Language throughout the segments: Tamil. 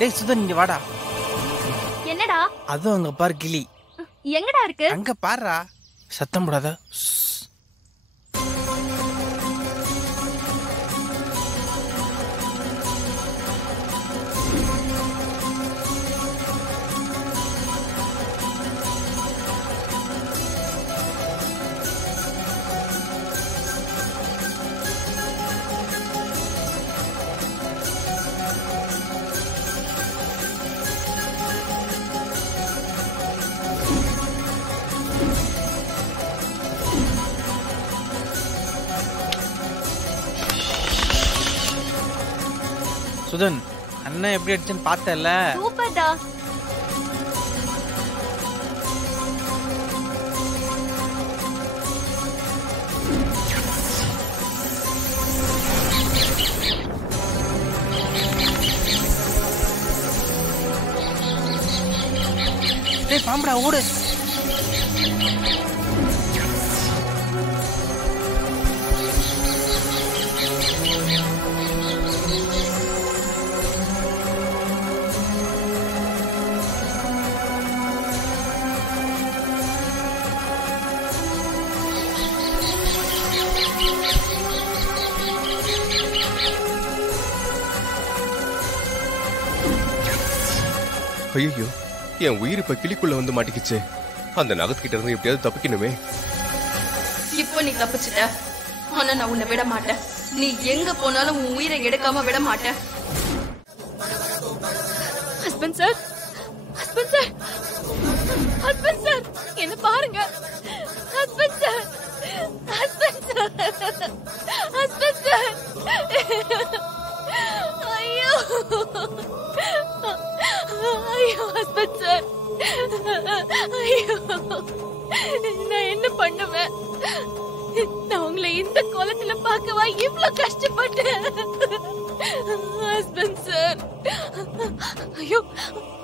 டேய் சுதன் இங்க வாடா. என்னடா? அது அங்க பாரு கிளி. எங்கடா இருக்கு? அங்க பாருடா. சத்தம் போடாத. சுதன் அண்ணன் எப்படி அடிச்சுன்னு பார்த்தல. சூப்பர்டா. டேய் பாம்புடா ஓடு. ஐயோ, என் உயிர் இப்ப கிளிக்குள்ள வந்து மாட்டிக்கிச்சு. அந்த நகத்துக்கிட்ட இருந்து எப்படியாவது தப்பிக்கணுமே. இப்ப நீ தப்பிச்சிட்ட, ஆனா நான் உன்னை விட மாட்டேன். நீ எங்க போனாலும் உன் உயிரை எடுக்காம விட மாட்டேன். Husband sir, husband sir, husband sir, என்ன பாருங்க. Husband sir, husband sir, husband sir. ஐயோ ஐயோ ஹஸ்பண்ட் சார், ஐயோ நான் என்ன பண்ணுவேன்? நான் உங்களை இந்த கோலத்துல பார்க்கவா இவ்வளவு கஷ்டப்பட்டேன்? ஹஸ்பண்ட் சார், ஐயோ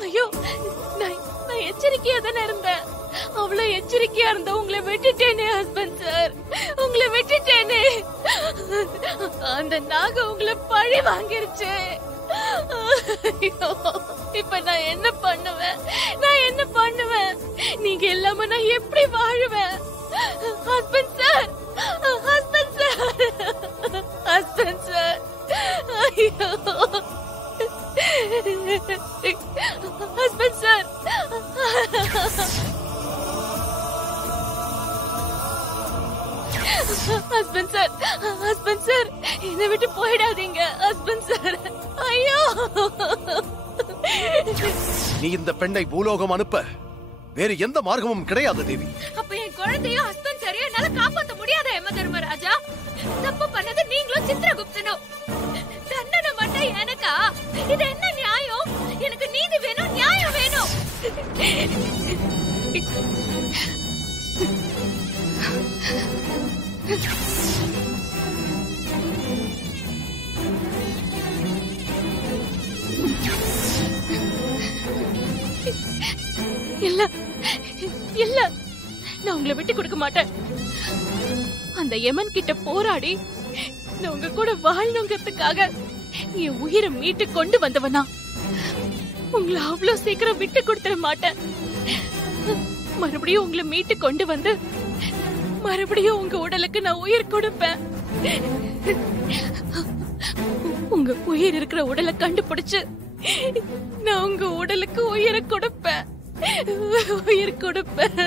ஐயோ, நான் எச்சரிக்கையா தானே இருந்தேன். அவ்வளவு எச்சரிக்கையா இருந்த உங்களை விட்டுட்டேனே ஹஸ்பண்ட் சார், உங்களை விட்டுட்டேனே. அந்த நாக உங்களை பழி வாங்கிருச்சு. இப்ப நான் என்ன பண்ணுவேன்? நான் என்ன பண்ணுவேன்? நீங்க இல்லாம நான் எப்படி வாழுவேன்? Husband sir, husband sir, husband sir, ஐயோ husband sir. Husband sir, husband sir, என்னை விட்டு போயிடாதீங்க ஹஸ்பண்ட் சார். ஐயோ, நீ இந்த பெண்ணை பூலோகம் அனுப்ப வேறு எந்த மார்க்கமும் கிடையாது தேவி. அப்ப என் குழந்தையும் ஹஸ்பண்ட் சாரையும் என்னால காப்பாத்த முடியாத யம தர்மராஜா. தப்பு பண்ணது நீங்களும் சித்ரகுப்தனும். தண்டனை மட்டும் எனக்கா? இது என்ன நியாயம்? எனக்கு நீதி வேணும், நியாயம் வேணும். இல்ல இல்ல, நான் உங்களை விட்டு கொடுக்க மாட்டேன். அந்த யமன் கிட்ட போராடி நான் உங்க கூட வாழணுங்கிறதுக்காக என் உயிரை மீட்டு கொண்டு வந்தவனா. உங்களை அவ்வளவு சீக்கிரம் விட்டு கொடுத்துட மாட்டேன். மறுபடியும் உங்களை மீட்டு கொண்டு வந்து மறுபடியும் உங்க உடலுக்கு நான் உயிர் கொடுப்பேன். உங்க உயிர் இருக்கிற உடலை கண்டுபிடிச்சு நான் உங்க உடலுக்கு உயிரை கொடுப்பேன், உயிர் கொடுப்பேன்.